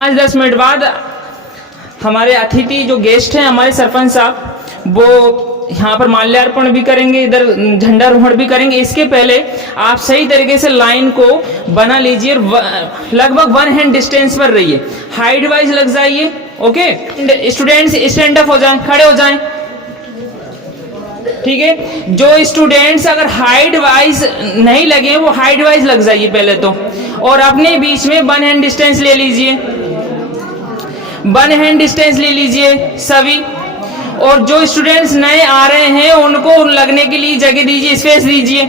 5-10 minute बाद हमारे अतिथि जो गेस्ट हैं हमारे सरपंच साहब वो यहाँ पर माल्यार्पण भी करेंगे, इधर झंडारोहण भी करेंगे। इसके पहले आप सही तरीके से लाइन को बना लीजिए, लगभग 1 हैंड डिस्टेंस पर रहिए, हाइट वाइज लग जाइए। ओके स्टूडेंट्स स्टैंड अप हो जाएं, खड़े हो जाएं। ठीक है, जो स्टूडेंट्स अगर हाइट वाइज नहीं लगे वो हाइट वाइज लग जाइए पहले तो, और अपने बीच में 1 हैंड डिस्टेंस ले लीजिए, 1 हैंड डिस्टेंस ले लीजिए सभी। और जो स्टूडेंट्स नए आ रहे हैं उनको लगने के लिए जगह दीजिए, स्पेस दीजिए।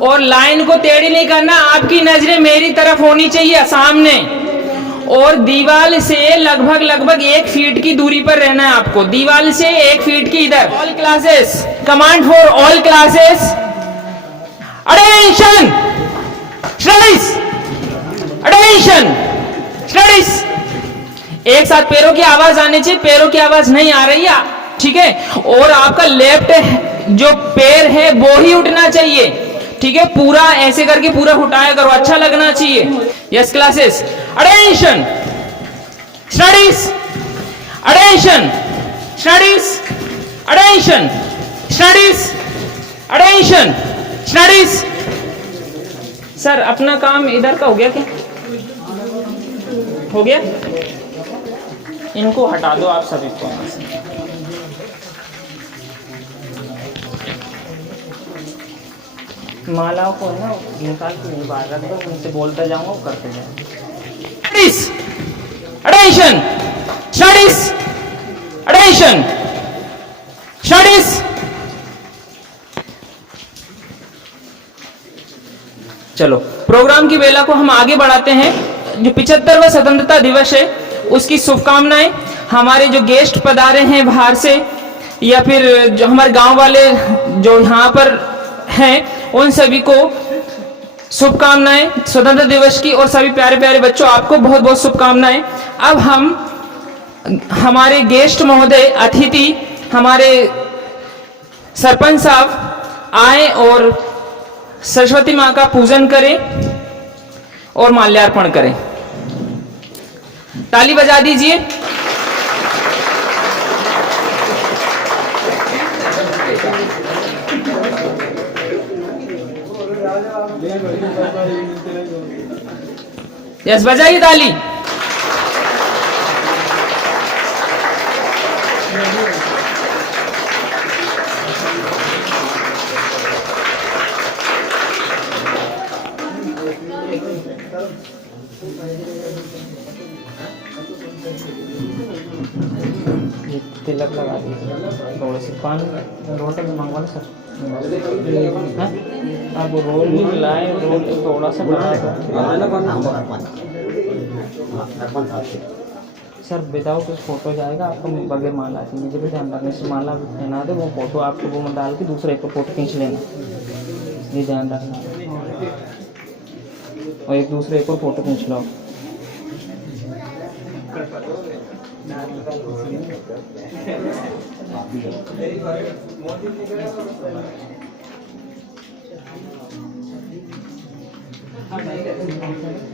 और लाइन को टेढ़ी नहीं करना, आपकी नजरें मेरी तरफ होनी चाहिए सामने, और दीवार से लगभग 1 फीट की दूरी पर रहना है आपको, दीवार से 1 फीट की इधर। All classes, command for all classes, attention studies, attention studies. एक साथ पैरों की आवाज आनी चाहिए, पैरों की आवाज नहीं आ रही है, ठीक है। और आपका लेफ्ट जो पैर है वो ही उठना चाहिए, ठीक है। पूरा ऐसे करके पूरा उठाया करो, अच्छा लगना चाहिए। Yes classes, attention studies, attention studies, attention studies, attention studies. Sir अपना काम इधर का हो गया क्या? हो गया? इनको हटा दो आप सभी को यहाँ से। मालाओं को ना निकाल के नहीं बाहर रख दो, उनसे बोलता जाऊंगा वो करते जाएंगे। Attention studies, attention studies. चलो प्रोग्राम की बेला को हम आगे बढ़ाते हैं। जो 75वां स्वतंत्रता दिवस है उसकी शुभकामनाएं हमारे जो गेस्ट पधारे हैं बाहर से, या फिर जो हमारे गांव वाले जो यहाँ पर हैं उन सभी को शुभकामनाएं स्वतंत्रता दिवस की। और सभी प्यारे प्यारे बच्चों आपको बहुत बहुत शुभकामनाएं। अब हम हमारे गेस्ट महोदय अतिथि हमारे सरपंच साहब आए और सरस्वती माँ का पूजन करें और माल्यार्पण करें। ताली बजा दीजिए। यस बजाइए ताली। तिलक लगा दीजिए, थोड़े से पान रोटे में मंगवा लो सर। अब रोल भी लाए, रोल थोड़ा सा बना सर। विदाउट उस फोटो जाएगा आपको बगैर माला की, मुझे भी ध्यान रखने से माला भी पहना दे, वो फोटो आपको वो में डाल के दूसरे एक फोटो खींच लेना, ये ध्यान रखना। और एक दूसरे एक और फोटो खींच लो।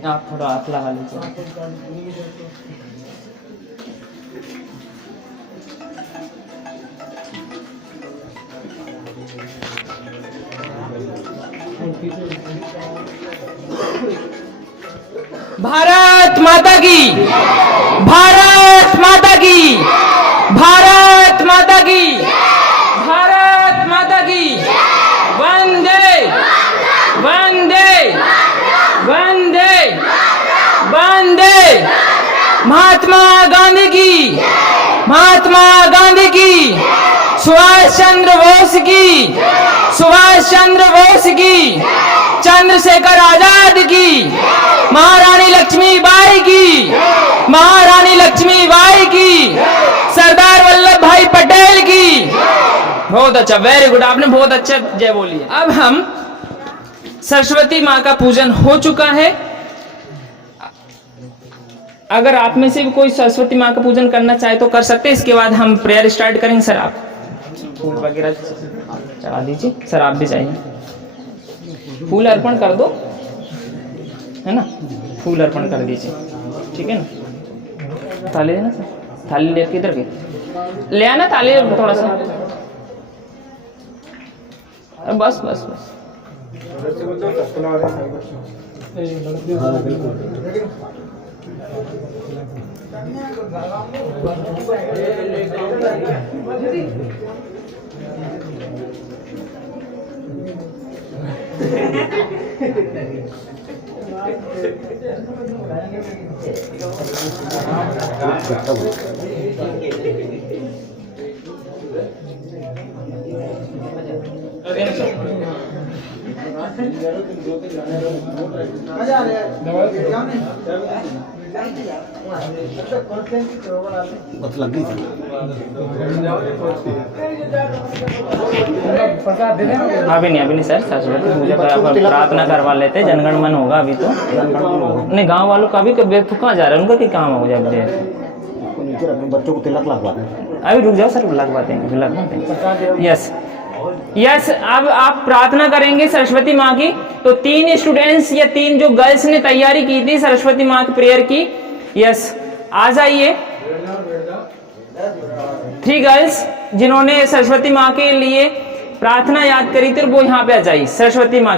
आप थोड़ा हाथ लगा लीजिए। भारत माता की, भारत माता की, भारत माता की, भारत माता की। वंदे वंदे वंदे वंदे। महात्मा गांधी की, महात्मा गांधी की, सुभाष चंद्र बोस की, सुभाष चंद्र बोस की, चंद्रशेखर आजाद की, महारानी लक्ष्मीबाई की, महारानी लक्ष्मीबाई की, सरदार वल्लभ भाई पटेल की। बहुत अच्छा, वेरी गुड, आपने बहुत अच्छा जय बोली है। अब हम सरस्वती माँ का पूजन हो चुका है। अगर आप में से भी कोई सरस्वती माँ का पूजन करना चाहे तो कर सकते हैं। इसके बाद हम प्रेयर स्टार्ट करेंगे। सर आप फूल वगैरह चढ़ा दीजिए सर, आप भी चाहिए, फूल अर्पण कर दो, है ना, फूल अर्पण कर दीजिए, ठीक है ना। थाली देना सर, थाली ले किधर गई, ले आना थाली थोड़ा सा, बस बस बस। अभी नहीं सर, सरस्वती पूजा का प्रार्थना करवा लेते, जनगण मन होगा अभी तो, नहीं गांव वालों का भी कहाँ जा रहा है, उनका क्या काम हो जाए, बच्चों को तिलक लगवाते हैं। अभी रुक जाओ सर, लगवाते हैं। यस यस, अब आप प्रार्थना करेंगे सरस्वती माँ की। तो 3 स्टूडेंट्स या 3 जो गर्ल्स ने तैयारी की थी सरस्वती माँ की प्रेयर की, यस आ जाइए। 3 गर्ल्स जिन्होंने सरस्वती माँ के लिए प्रार्थना याद करी थी, वो यहाँ पे आ जाइए सरस्वती माँ।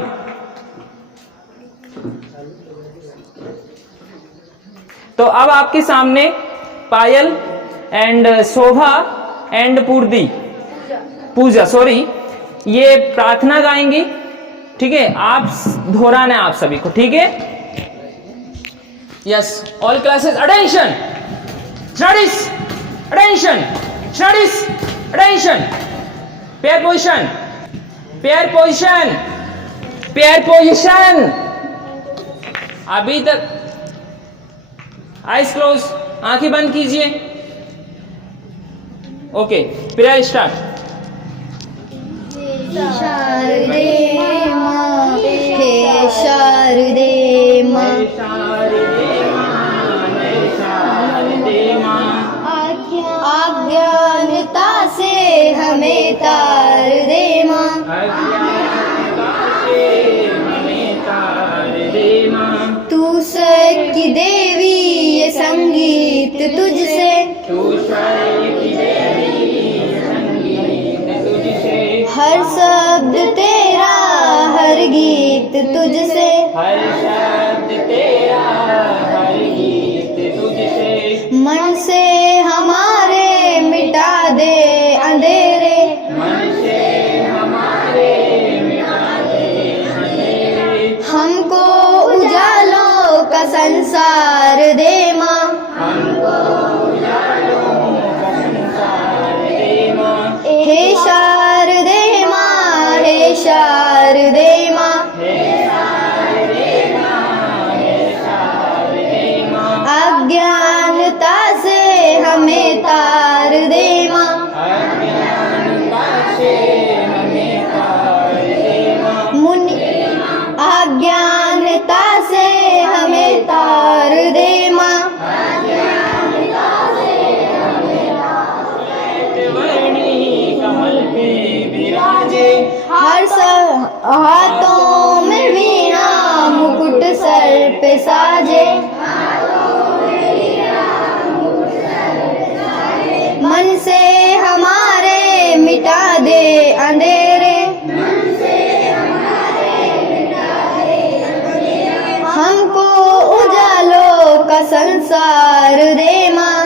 तो अब आपके सामने पायल एंड शोभा एंड पूजा ये प्रार्थना गाएंगी, ठीक है। आप दोहराना है आप सभी को, ठीक है। Yes, all classes attention, studies attention, studies attention, pair position, pair position, pair position. अभी तक आइज क्लोज, आंखें बंद कीजिए। Okay, prayer start. शारदे माँ, हे शारदे माँ, अज्ञानता से हमें तार दे माँ, तू स्वर्ग की देवी ये संगीत तुझसे, हर शब्द तेरा हर गीत तुझसे, मन से हमारे मिटा दे अंधेरे, हमको उजालों का संसार दे माँ, हे शारदे माँ, हे शारदे माँ, अज्ञानता से हमें तार दे माँ, मुनि अज्ञानता से हमें तार दे माँ, हर हाथों में वीणा मुकुट सर पे साजे, मन से हमारे मिटा दे अंधेरे, हमको उजालों का संसार दे माँ,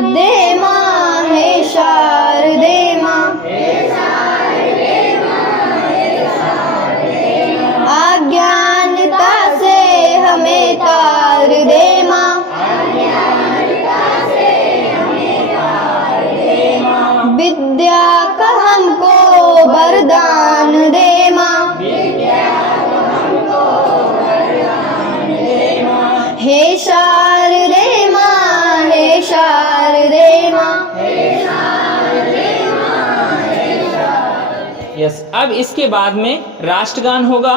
दे माँ, हे शारदे माँ, अज्ञानता से हमें तार दे माँ, विद्या का हमको वरदान दे माँ, हे शारदे माँ, हे शारदे माँ। यस, अब इसके बाद में राष्ट्रगान होगा,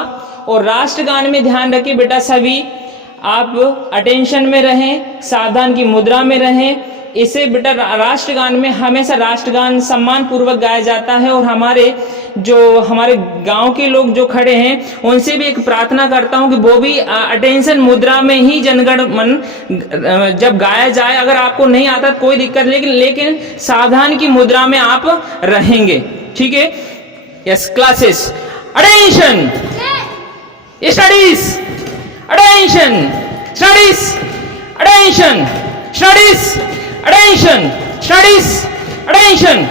और राष्ट्रगान में ध्यान रखिए बेटा, सभी आप अटेंशन में रहें, सावधान की मुद्रा में रहें, इसे बेटा राष्ट्रगान में हमेशा राष्ट्रगान सम्मान पूर्वक गाया जाता है। और हमारे गांव के लोग जो खड़े हैं उनसे भी एक प्रार्थना करता हूं कि वो भी अटेंशन मुद्रा में ही जनगण मन जब गाया जाए। अगर आपको नहीं आता तो कोई दिक्कत, लेकिन सावधान की मुद्रा में आप रहेंगे, ठीक है। Yes classes, attention studies, attention studies, attention studies, attention studies, attention.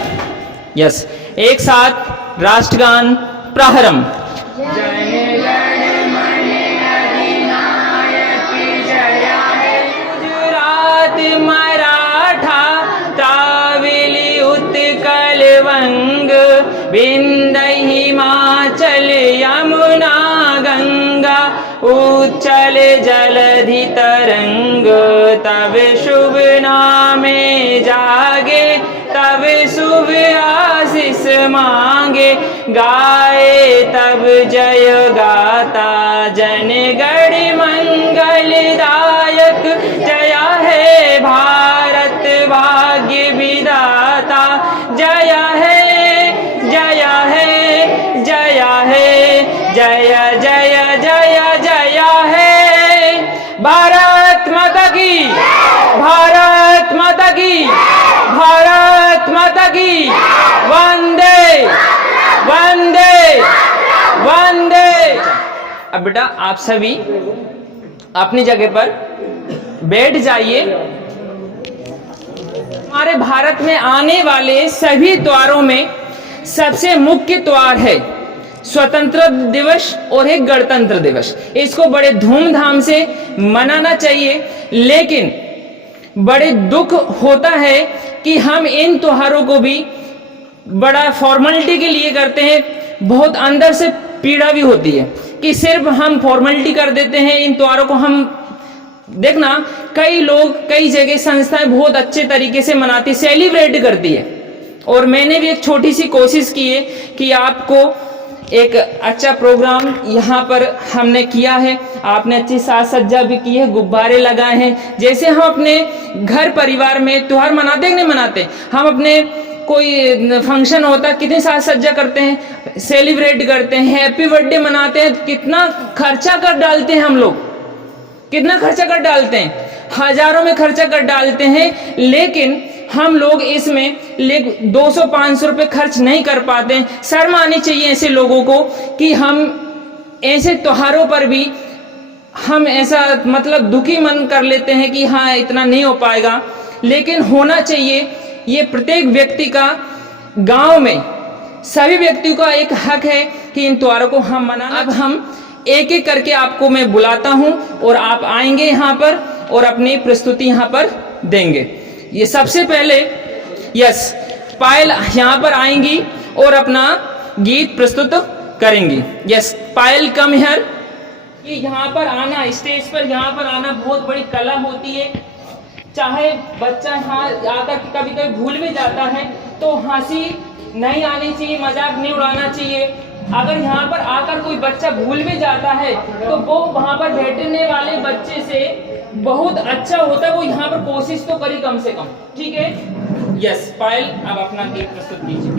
Yes, एक साथ राष्ट्रगान प्रारंभ। गुजरात मराठा तामिल उत्कल वंग विंध्य हिमाचल यमुना गंगा उच्चल जलधि तरंग तब शुभ नामे जागे तब शुभ आशीष मांगे गाए तब जय गाता जनगण मंगलदायक जया है भारत भाग्य विधाता जया है जया है जया है जय जय जय जया है भारत माता की, भारत माता की, भारत माता की, वंदे वंदे वंदे। अब बेटा आप सभी अपनी जगह पर बैठ जाइए। हमारे भारत में आने वाले सभी त्योहारों में सबसे मुख्य त्योहार है स्वतंत्रता दिवस और एक गणतंत्र दिवस। इसको बड़े धूमधाम से मनाना चाहिए, लेकिन बड़े दुख होता है कि हम इन त्योहारों को भी बड़ा फॉर्मेलिटी के लिए करते हैं। बहुत अंदर से पीड़ा भी होती है कि सिर्फ हम फॉर्मेलिटी कर देते हैं इन त्योहारों को। हम देखना कई लोग कई जगह संस्थाएं बहुत अच्छे तरीके से मनाती, सेलिब्रेट करती है। और मैंने भी एक छोटी सी कोशिश की है कि आपको एक अच्छा प्रोग्राम यहाँ पर हमने किया है। आपने अच्छी साज सज्जा भी की है, गुब्बारे लगाए हैं। जैसे हम अपने घर परिवार में त्योहार मनाते हैं कि नहीं मनाते, हम अपने कोई फंक्शन होता है कितनी साज सज्जा करते हैं, सेलिब्रेट करते हैं, हैप्पी बर्थडे मनाते हैं, कितना खर्चा कर डालते हैं हम लोग, कितना खर्चा कर डालते हैं, हजारों में खर्चा कर डालते हैं। लेकिन हम लोग इसमें 200-500 रुपए खर्च नहीं कर पाते। शर्म आनी चाहिए ऐसे लोगों को कि हम ऐसे त्योहारों पर भी हम ऐसा मतलब दुखी मन कर लेते हैं कि हाँ इतना नहीं हो पाएगा। लेकिन होना चाहिए, ये प्रत्येक व्यक्ति का, गांव में सभी व्यक्तियों का एक हक है कि इन त्योहारों को हम मनाना। अब हम एक एक करके आपको मैं बुलाता हूं और आप आएंगे यहाँ पर और अपनी प्रस्तुति यहाँ पर देंगे। ये सबसे पहले यस पायल यहाँ पर आएंगी और अपना गीत प्रस्तुत करेंगी। Yes Payal come here. ये यहाँ पर आना, स्टेज पर यहाँ पर आना बहुत बड़ी कला होती है। चाहे बच्चा यहाँ आकर कभी कभी भूल भी जाता है तो हंसी नहीं आनी चाहिए, मजाक नहीं उड़ाना चाहिए। अगर यहाँ पर आकर कोई बच्चा भूल भी जाता है तो वो वहाँ पर बैठने वाले बच्चे से बहुत अच्छा होता है, वो यहाँ पर कोशिश तो करी कम से कम, ठीक है। यस पायल अब अपना गीत प्रस्तुत कीजिए।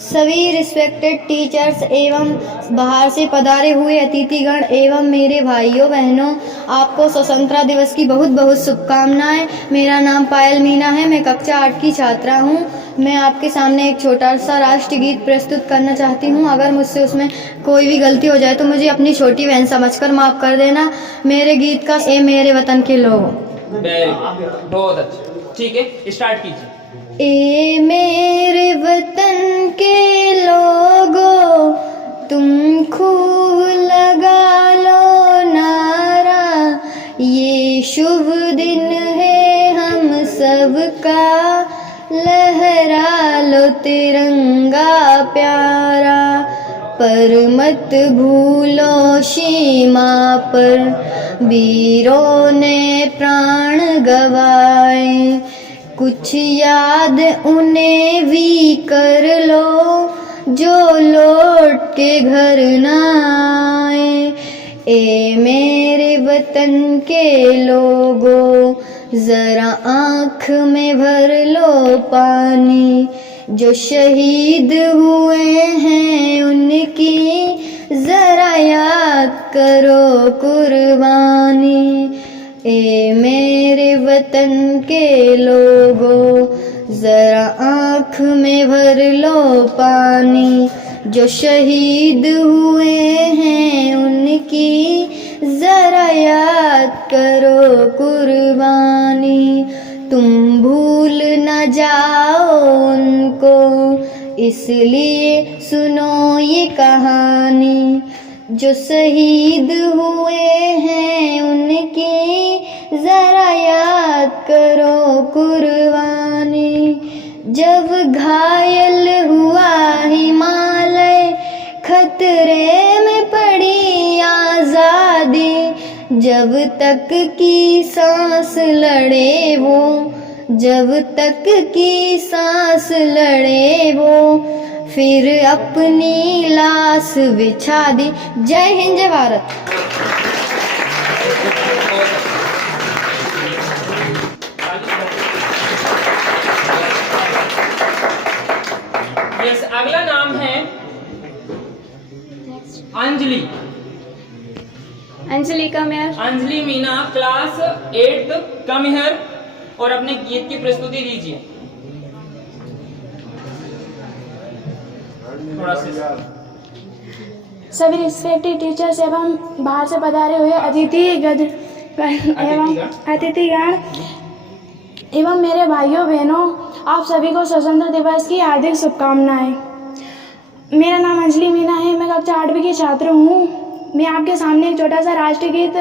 सभी रिस्पेक्टेड टीचर्स एवं बाहर से पधारे हुए अतिथिगण एवं मेरे भाइयों बहनों, आपको स्वतंत्रता दिवस की बहुत बहुत शुभकामनाएं। मेरा नाम पायल मीना है, मैं कक्षा 8 की छात्रा हूं। मैं आपके सामने एक छोटा सा राष्ट्रगीत प्रस्तुत करना चाहती हूं। अगर मुझसे उसमें कोई भी गलती हो जाए तो मुझे अपनी छोटी बहन समझकर माफ़ कर देना। मेरे गीत का ए मेरे वतन के लोगों। बहुत अच्छा, ठीक है स्टार्ट कीजिए। ए मेरे वतन के लोगों, तुम खूब लगा लो नारा, ये शुभ दिन है हम सबका, लहरा लो तिरंगा प्यारा, पर मत भूलो सीमा पर वीरों ने प्राण गवाए, कुछ याद उन्हें भी कर लो जो लौट के घर न आए। ए मेरे वतन के लोगों, जरा आँख में भर लो पानी, जो शहीद हुए हैं उनकी जरा याद करो कुर्बानी। ए मेरे वतन के लोगों, जरा आँख में भर लो पानी, जो शहीद हुए हैं उनकी जरा याद करो कुर्बानी। तुम भूल न जाओ उनको, इसलिए सुनो ये कहानी, जो शहीद हुए हैं उनकी जरा याद करो कुर्बानी। जब घायल हुआ हिमालय, खतरे में पड़ी आज़ादी, जब तक की सांस लड़े वो, जब तक की सांस लड़े वो, फिर अपनी लाश बिछा दी। जय हिंद, जय भारत। यस, अगला नाम है Anjali. Anjali come here. Anjali Meena, class 8th, come here, और अपने गीत की प्रस्तुति दीजिए। थोड़ा सा। सभी रिस्पेक्टेड टीचर्स एवं बाहर से पधारे हुए अतिथिगण एवं मेरे भाइयों बहनों, आप सभी को स्वतंत्रता दिवस की हार्दिक शुभकामनाएं। मेरा नाम अंजलि मीना है, मैं कक्षा 8वीं की छात्र हूँ। मैं आपके सामने एक छोटा सा राष्ट्रीय गीत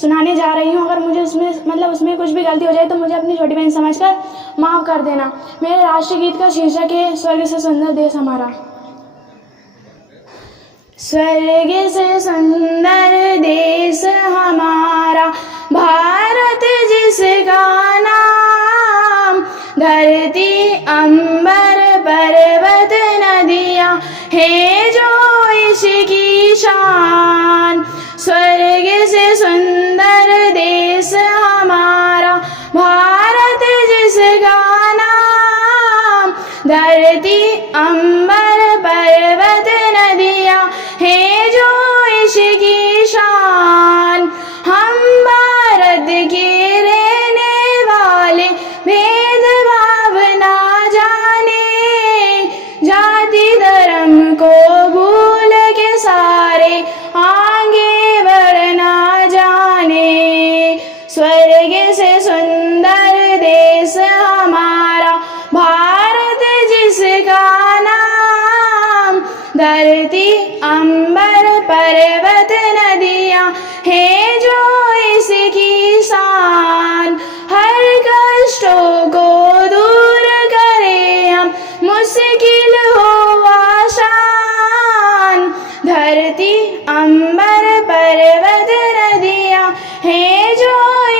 सुनाने जा रही हूँ। अगर मुझे उसमें कुछ भी गलती हो जाए तो मुझे अपनी छोटी बहन समझकर माफ़ कर देना। मेरे राष्ट्रीय गीत का शीर्षक है स्वर्ग से सुंदर देश हमारा। स्वर्ग से सुंदर देश हमारा, भारत जिसका नाम, धरती अंबर पर्वत नदियाँ है जो इसकी शान। स्वर्ग से सुंदर देश हमारा, भारत जिसका नाम, धरती अंबर पर्वत नदियाँ है जो इसकी शान। हम भारत के रहने वाले, भेदभाव ना जाने, जाति धर्म को भूल के सारे आगे बढ़ना जाने। स्वर्ग से सुंदर देश हमारा, भारत जिसका नाम, धरती अंबर पर्वत नदियाँ है जो इसकी शान। हर कष्टों को दूर करे हम, मुश्किल हो आसान, धरती अंबर पर्वत नदियाँ है जो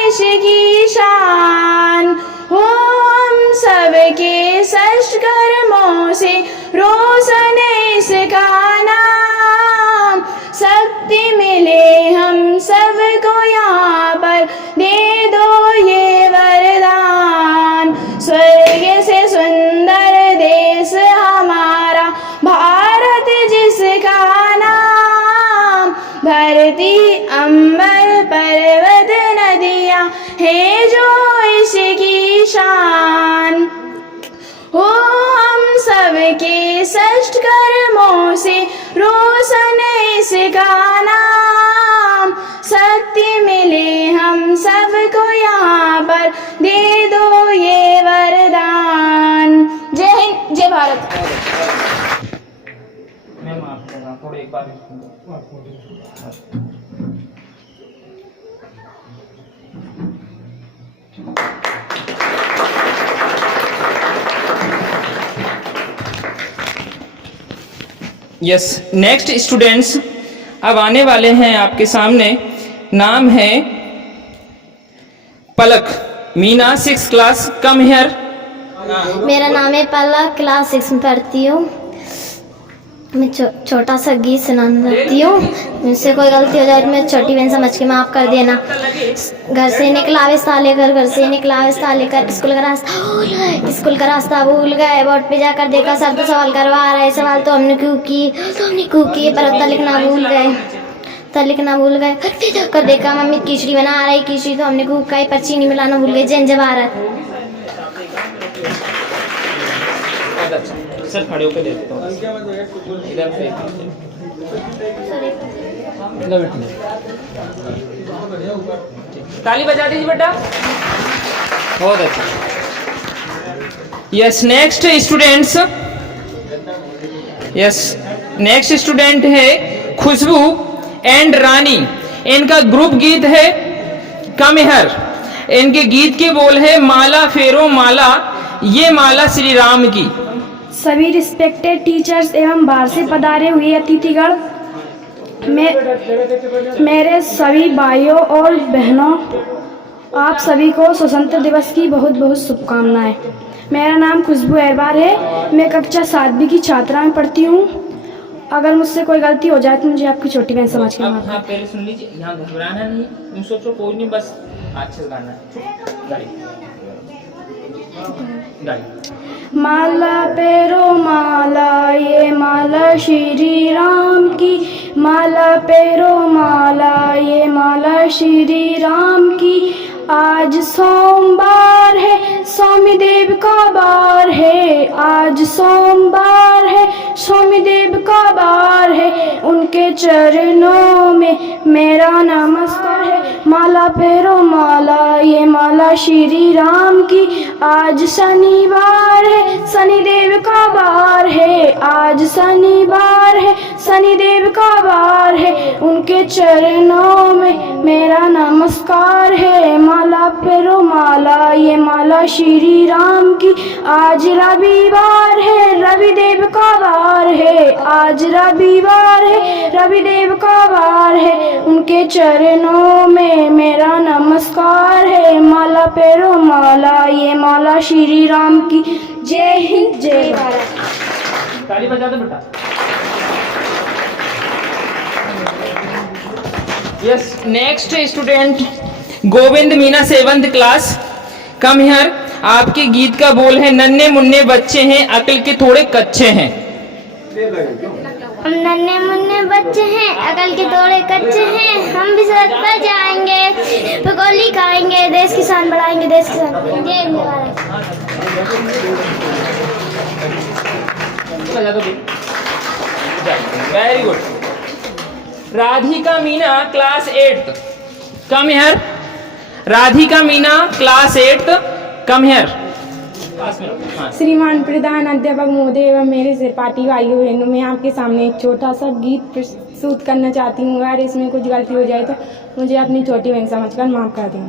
इसकी शान। हो हम सबके सष्ट कर्मों से रोशन इसका नाम, शक्ति मिले हम सबको यहाँ पर, दे दो ये वरदान। स्वर्ग से सुंदर देश हमारा, भारत जिसका नाम, धरती अंबर पर्वत नदियाँ है जो इसकी शान। हो हम सबके सष्ट कर्मों से रोशन इसका नाम, शक्ति मिले हम सबको यहाँ पर, दे दो ये वरदान। जय हिंद, जय भारत। मैं माफ कर रहा हूँ, थोड़ा एक बार। यस, नेक्स्ट स्टूडेंट्स अब आने वाले हैं आपके सामने। नाम है Palak Meena, 6th class, come here. मेरा नाम है पलक, क्लास 6 में पढ़ती हूँ। मैं छोटा सा गीत सुनाना चाहती हूँ। मुझसे कोई गलती हो जाए तो मैं छोटी बहन समझ के माफ़ कर देना। घर से निकला विस्ता लेकर, घर से निकला विस्ता लेकर, स्कूल का रास्ता भूल गए। बोर्ड पे जाकर देखा सर तो सवाल करवा रहे, सवाल तो हमने क्यों किए पर उत्तर लिखना भूल गए। घर पे जाकर देखा मम्मी खिचड़ी बना रही, खिचड़ी तो हमने खूब खाई, पर्ची नहीं मिलाना भूल गए। जय भारत। सर खड़े होकर देते हो इधर से ताली बजा दीजिए बेटा, बहुत अच्छा। यस नेक्स्ट स्टूडेंट है खुशबू एंड रानी। इनका ग्रुप गीत है कम हर। इनके गीत के बोल है माला फेरो माला, ये माला श्री राम की। सभी रिस्पेक्टेड टीचर्स एवं बाहर से पधारे हुए अतिथिगण, मेरे सभी भाइयों और बहनों, आप सभी को स्वतंत्रता दिवस की बहुत बहुत शुभकामनाएं। मेरा नाम खुशबू अहरबार है। मैं कक्षा 7वीं की छात्रा में पढ़ती हूँ। अगर मुझसे कोई गलती हो जाए तो मुझे आपकी छोटी बहन समझ के माफ। हाँ, पहले सुन लीजिए, यहाँ घबराना नहीं, तुम सोचो कोई नहीं, बस अच्छे गाना है। माला पेरो माला, ये माला श्री राम की। माला पेरो माला, ये माला श्री राम की। आज सोमवार है, स्वामी देव का बार है। आज सोमवार है, स्वामी देव का बार है। उनके चरणों में मेरा नमस्कार है। माला फेरो माला, ये माला श्री राम की। आज शनिवार है, शनिदेव का बार है। आज शनिवार है, शनिदेव का बार है। उनके चरणों में मेरा नमस्कार है। माला फेरो माला, ये माला श्री राम की। आज रविवार है, रविदेव का बार है। आज रविवार है, रविदेव का बार है। उनके चरणों में मेरा नमस्कार है। माला फेरो माला, ये माला श्री राम की। जय हिंद, जय भारत। ताली बजा दो बेटा। Yes next student Govind Meena 7th class come here. आपके गीत का बोल है नन्हे मुन्ने बच्चे हैं, अकल के थोड़े कच्चे हैं। हम नन्हे मुन्ने बच्चे हैं, अकल के थोड़े कच्चे हैं। हम भी सड़क पर जाएंगे, पकौड़ी खाएंगे, देश की शान बढ़ाएंगे, देश की शान। जय Hind Bharat. Very good. Radhika Meena class 8th come here. Radhika Meena class 8th come here. श्रीमान प्रधान अध्यापक महोदय एवं मेरे सहपाठी भाइयों बहनों, मैं आपके सामने एक छोटा सा गीत प्रस्तुत करना चाहती हूँ। अगर इसमें कुछ गलती हो जाए तो मुझे अपनी छोटी बहन समझकर माफ़ कर दें।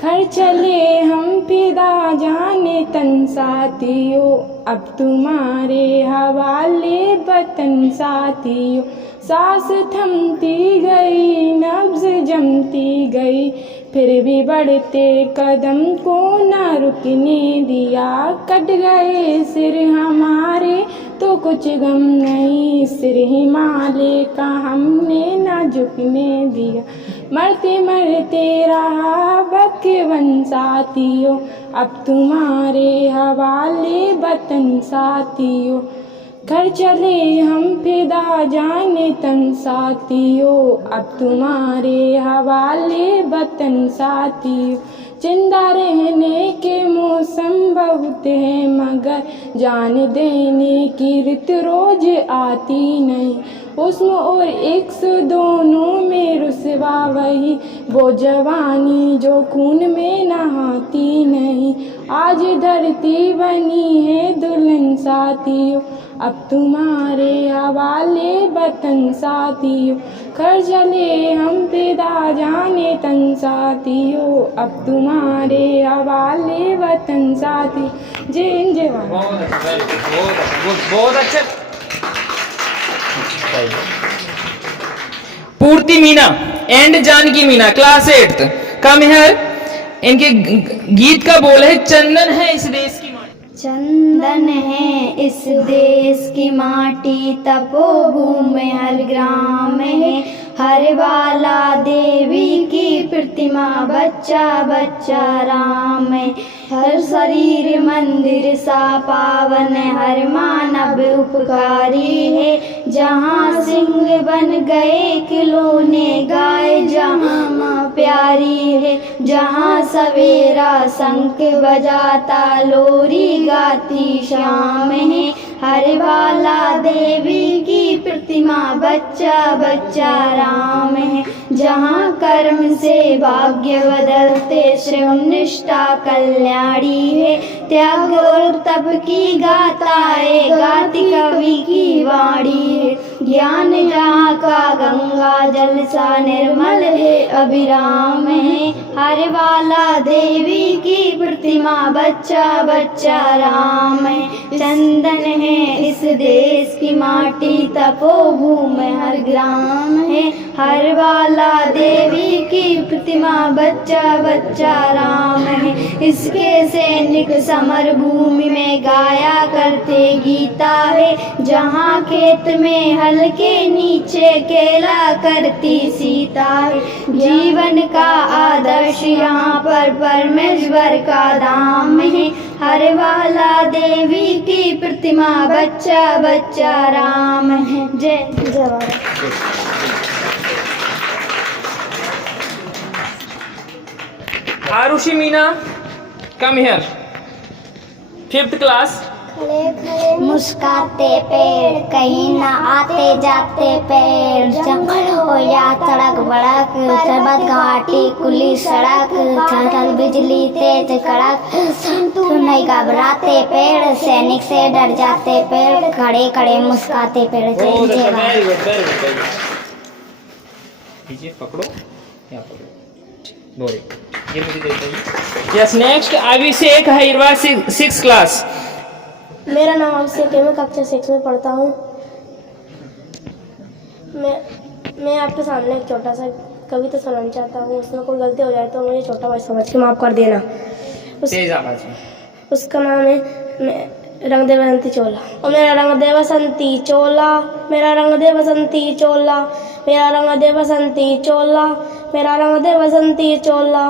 खर चले हम फिदा जाने तन साथियों, अब तुम्हारे हवाले वतन साथियों। सांस थमती गई, नब्ज जमती गई, फिर भी बढ़ते कदम को न रुकने दिया। कट गए सिर हमारे तो कुछ गम नहीं, सिर हिमालय का हमने न झुकने दिया। मरते मरते रहा वतन साथियों, अब तुम्हारे हवाले वतन साथियों। घर चले हम फिदा जाने तन साथियों, अब तुम्हारे हवाले वतन साथियों। जिंदा रहने के मौसम बहुत है, मगर जान देने की रित रोज आती नहीं। हुस्न और इक्स दोनों में रुसवा वही, वो जवानी जो खून में नहाती नहीं। आज धरती बनी है दुल्हन साथियों, अब तुम्हारे हवाले वतन साथियों। घर चले हम फिदा जाने तन साथियों, अब तुम्हारे हवाले वतन साथी। जय हिंद, जय भारत। बहुत अच्छे। Purti Meena and Janki Meena class 8th come here. इनके गीत का बोल है चंदन है इस देश की माटी। चंदन है इस देश की माटी, तपोभूमि हर ग्राम है। हर बाला देवी की प्रतिमा, बच्चा बच्चा राम है। हर शरीर मंदिर सा पावन, हर मानव उपकारी है। जहाँ सिंह बन गए खिलौने गाय, जहाँ माँ प्यारी है। जहाँ सवेरा शंख बजाता, लोरी गाती शाम है। हर बाला देवी की प्रतिमा, बच्चा बच्चा राम है। जहाँ कर्म से भाग्य बदलते, श्रम निष्ठा कल्याणी है। त्याग और तप की गाथा है, गाती कवि की वाणी है। ज्ञान जहाँ का गंगा जल सा निर्मल है, अभिराम है। हर बाला देवी की प्रतिमा, बच्चा बच्चा राम है। चंदन है इस देश की माटी, तपोभूमि हर ग्राम है। हर बाला देवी की प्रतिमा, बच्चा बच्चा राम है। इसके सैनिक समर भूमि में गाया करते गीता है। जहाँ खेत में हल के नीचे खेला करती सीता है। जीवन का आदर्श यहाँ पर परमेश्वर का धाम है। हर बाला देवी की प्रतिमा, बच्चा बच्चा राम है। जय Jawahar. Arushi Meena, come here. 5th class. मुस्काते पेड़, कहीं ना आते जाते पेड़। जंगल हो या सड़क बड़क, सरबत घाटी खुली सड़क। छल बिजली तेज कड़क, तो नहीं घबराते पेड़। सैनिक से डर जाते पेड़, खड़े खड़े मुस्काते पेड़। जय जय भारत। पकड़ो, यहाँ पकड़ो, ये मुझे दे दीजिए। यस, नेक्स्ट अभिषेक हैरवा, 6th क्लास। मेरा नाम अभिषेक है, मैं कक्षा 6 में पढ़ता हूँ। मैं आपके सामने एक छोटा सा कविता सुनाना चाहता हूँ। उसमें कोई गलती हो जाए तो मुझे छोटा भाई समझ के माफ़ कर देना। उसका नाम है रंग दे बसंती चोला। और मेरा रंग दे बसंती चोला, मेरा रंग दे बसंती चोला, मेरा रंग दे बसंती चोला, मेरा रंग दे बसंती चोला।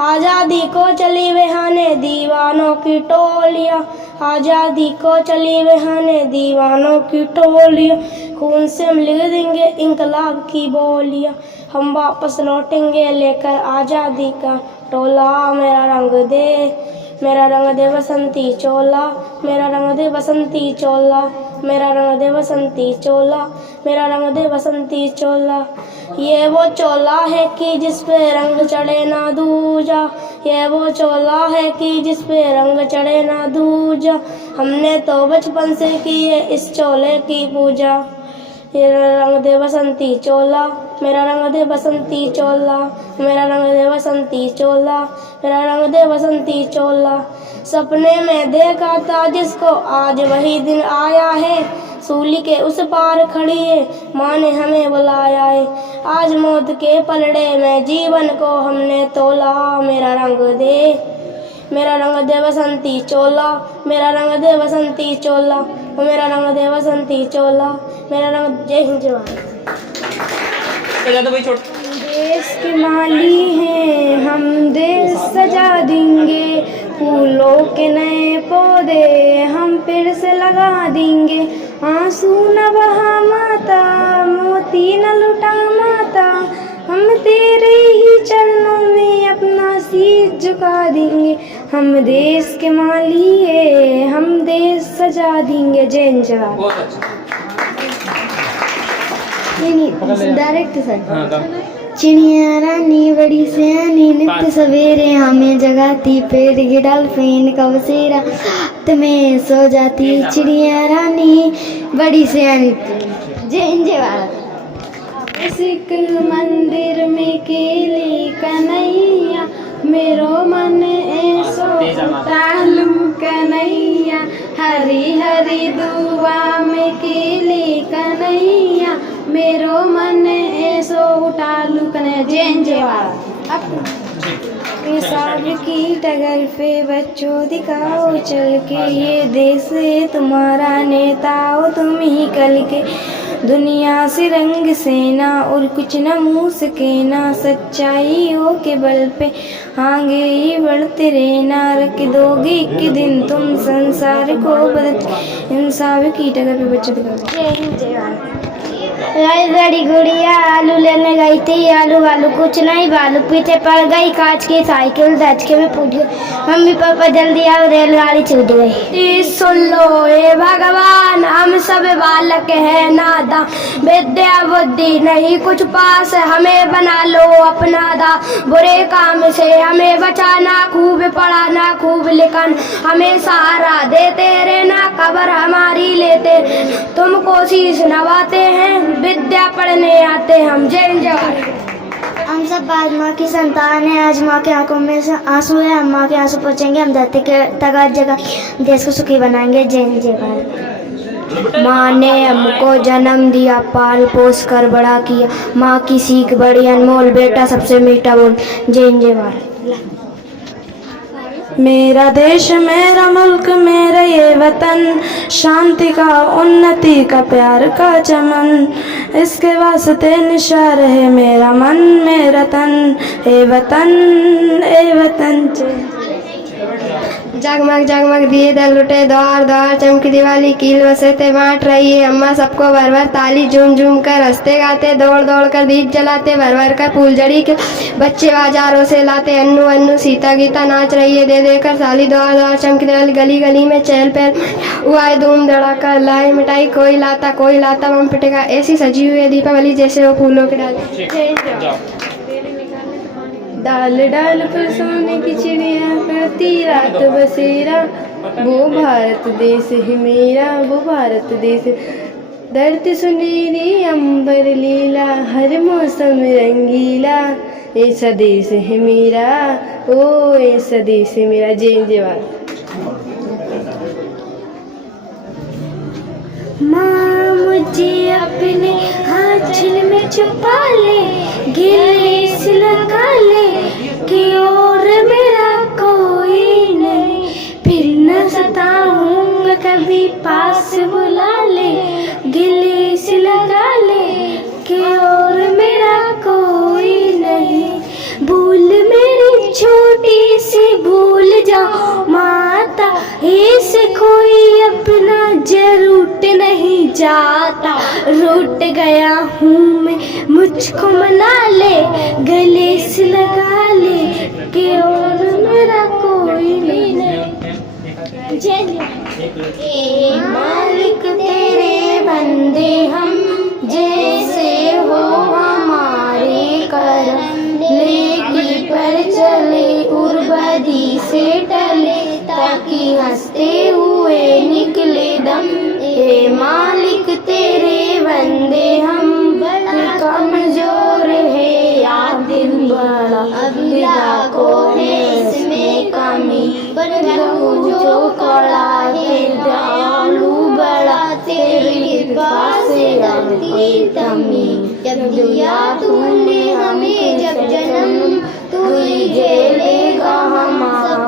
आज़ादी को चली बहाने दीवानों की टोलियाँ, आज़ादी को चली बहाने दीवानों की टोलियाँ। खून से हम लिख देंगे इंकलाब की बोलियाँ, हम वापस लौटेंगे लेकर आज़ादी का टोला। मेरा रंग दे बसंती चोला, मेरा रंग दे बसंती चोला, मेरा रंग दे बसंती चोला, मेरा रंग दे बसंती चोला। ये वो चोला है कि जिस पे रंग चढ़े ना दूजा, ये वो चोला है कि जिस पे रंग चढ़े ना दूजा। हमने तो बचपन से की है इस चोले की पूजा। ये रंग दे बसंती चोला, मेरा रंग दे बसंती चोला, मेरा रंग दे बसंती चोला, मेरा रंग दे बसंती चोला। सपने में देखा था जिसको आज वही दिन आया है, सूली के उस पार खड़ी है माँ ने हमें बुलाया है। आज मौत के पलड़े में जीवन को हमने तोला। मेरा रंग दे बसंती चोला, मेरा रंग दे बसंती चोला, मेरा रंग दे बसंती चोला, मेरा रंग। जय हिंद जय भारत। देश के माली हैं हम, देश सजा देंगे। फूलों के नए पौधे हम फिर से लगा देंगे। आंसू न बहा माता, मोती न लुटा माता, हम तेरे ही चरणों में अपना शीश झुका देंगे। हम देश के माली है, हम देश सजा देंगे। जय जवाहर। Direct sir. चिड़िया रानी बड़ी सियानी, नित्य सवेरे हमें जगाती। पेड़ की डालफिन का बसेरा रात में सो जाती। चिड़िया रानी बड़ी सियानी। जय जय भारत। सिख मंदिर में केली कन्हैया, मेरो मन ऐसो तालू कन्हैया। हरी हरी दुआ में केली कन्हैया, मेरो मन ऐसो उठालू कन्हैया। जय जय भारत। निसाब की टगर पे बच्चों दिखाओ चल के, ये देश है तुम्हारा नेता हो तुम ही कल के। दुनिया से रंग सेना और कुछ न मुँह सकेना, सच्चाइयों के बल पे आगे ही बढ़ते रहना। रख दोगे एक दिन तुम संसार को बदल, इंसाफ की टगर पे बच्चों दिखाओ। बड़ी गुड़िया आलू लेने गई थी, आलू वालू कुछ नहीं, बालू पीछे पड़ गई, कांच की साइकिल धचके में पूछ गई, मम्मी पापा जल्दी आओ रेलगाड़ी छूट गई। सुन लो हे भगवान हम सब बालक है नादा, विद्या बुद्धि नहीं कुछ पास, हमें बना लो अपना दा। बुरे काम से हमें बचाना, खूब पढ़ाना खूब लिखन, हमें सहारा देते रहना, खबर हमारी लेते, तुम कोशिश नवाते हैं, विद्या पढ़ने आते हम। जय जवाहर। हम सब आज माँ की संतान है, आज माँ के आंखों में आंसू है, हम माँ के आंसू पोंछेंगे, हम धरती के तगार जगह देश को सुखी बनाएंगे। जय जय भारत। माँ ने हमको जन्म दिया, पाल पोस कर बड़ा किया, माँ की सीख बड़ी अनमोल, बेटा सबसे मीठा बोल। जय जय भारत। मेरा देश मेरा मुल्क मेरा ये वतन, शांति का उन्नति का प्यार का चमन, इसके वास्ते निशार है मेरा मन मेरा तन, ए वतन ए वतन। जगमग जगमग दिए दल लुटे, द्वार द्वार चमकी दिवाली, कील बसते बांट रही है अम्मा सबको भर भर ताली, झूम झूम कर हंसते गाते, दौड़ दौड़ कर दीप जलाते, भर भर कर फूलझड़ी के बच्चे बाजारों से लाते, अन्नू अन्नू सीता गीता नाच रही है दे दे कर साली, द्वार द्वार चमकी दिवाली, गली गली में चहल पहल हुआ है धूम धड़ाका, लाई मिठाई कोई लाता बम पिटेगा, ऐसी सजी हुई है दीपावली जैसे वो फूलों के डाले। डाल डाल पर सोने की चिड़िया करती रात बसेरा, वो भारत देश है मेरा वो भारत देश, धरती सुनहरी अंबर लीला, हर मौसम रंगीला, ऐसा देश है मेरा ओ ऐसा देश है मेरा। जय जवाहर। माँ मुझे अपने आंचल में छुपा ले, गिले से लगा ले कि और मेरा कोई नहीं, फिर न सताऊंगा कभी पास बुला ले, गिले से लगा ले कि और मेरा कोई नहीं, भूल मेरी छोटी सी भूल जाओ माता, ऐसे कोई अपना जरूट नहीं जाता, रूठ गया हूँ मैं मुझको मना ले, गले से लगा ले कि और मेरा कोई नहीं। जय मालिक तेरे बंदे हम, जैसे हो हमारे करम, लेकी पर चले उर्बदी से टले, ताकि हंसते हुए निकले दम, ए मालिक तेरे बंदे हम, कमजोर है या दिल बड़ा, अल्लाह को है इसमें कमी, प्रभु जो कड़ा है दयालु बड़ा, तेरी कृपा से रहती तमी, जब दिया तूने हमें जब जन्म, तू ही झेलेगा हमारा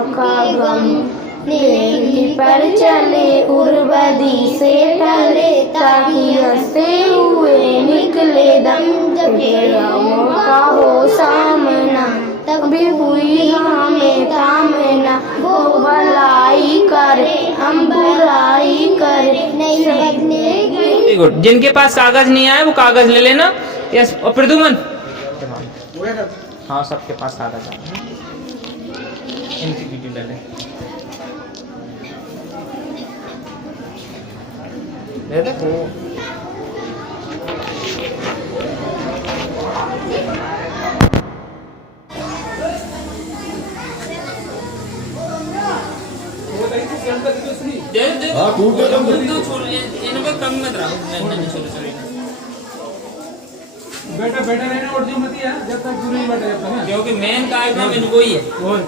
गम, नेकी पर चले उर्बदी से टले, ताकि हंसते हुए निकले दम, जब गमों का हो सामना, तब भी हुई हमें थामना, वो भलाई करे हम बुराई करे नहीं बदले। Very good. जिनके पास कागज नहीं आए वो कागज ले लेना। यस प्रदुमन। हाँ सबके पास कागज आए, इनकी वीडियो ले लें। बेटा बेटा रहना और जो मत है जब तक पूरी बैठा जब तक, क्योंकि मेन कार्यक्रम इनको ही है। और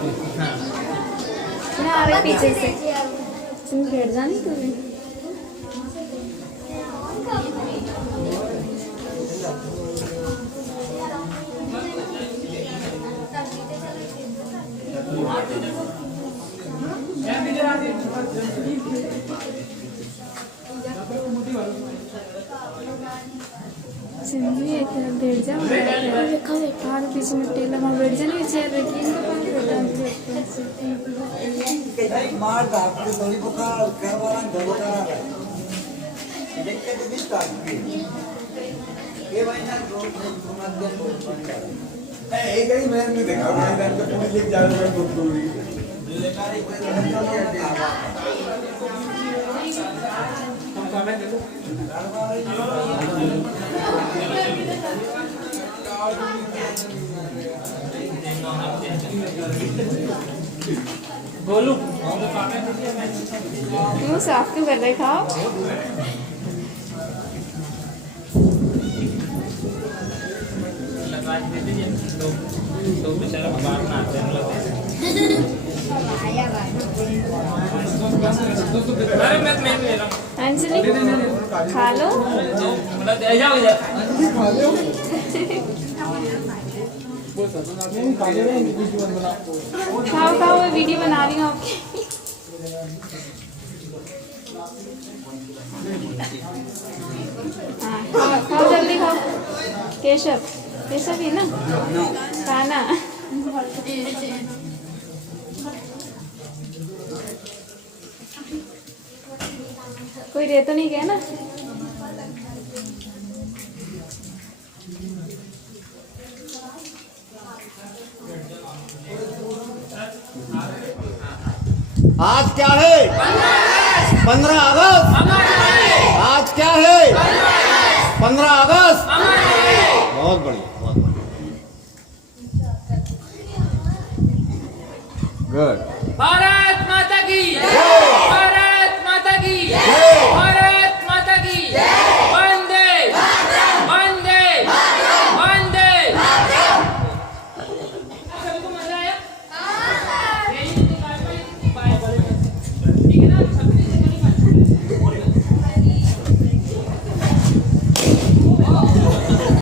पीछे से तुम बैठ जानी तुम्हें। सिंधी एक बैठ जाओ और बीच में टेलर वहाँ बैठ जाने चेयर रखी गोलू क्यों साफ क्यों कर रहे खाओ तो बेचारा बाहर ना आते हैं अरे मैं ले रहा हूँ अंजलि खा लो जाओ इधर खाओ खाओ मैं वीडियो बना रही हूँ आपकी हाँ खाओ खाओ जल्दी खाओ केशव केशव ही ना खाना कोई रह तो नहीं गया ना आज क्या है 15 अगस्त आज क्या है 15 अगस्त बहुत बढ़िया बहुत बढ़िया गुड भारत माता की